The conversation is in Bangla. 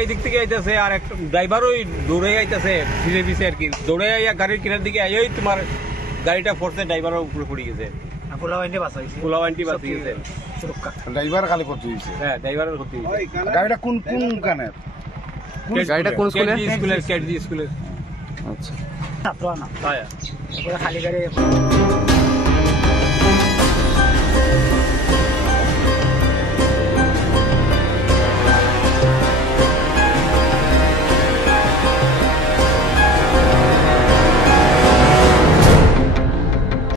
এই দিক থেকে আইতেছে আর একটা ড্রাইভারও দৌড়ে আইতেছে ধীরে পিছে আর কি, দৌড়ে আইয়া গাড়ির কিনার দিকে আইয়াই তোমার গাড়িটা ফোর্সে ড্রাইভারের উপরে পড়ে গেছে। পোলাওয়াইনটি বাঁচি গেছে। ড্রাইভার খালি ক্ষতি হয়েছে। হ্যাঁ, ড্রাইভারের ক্ষতি হয়েছে। গাড়িটা কোন কানের? গাড়িটা কোন স্কুলের? কেজি স্কুলের। আচ্ছা। হ্যাঁ, খালি গাড়ি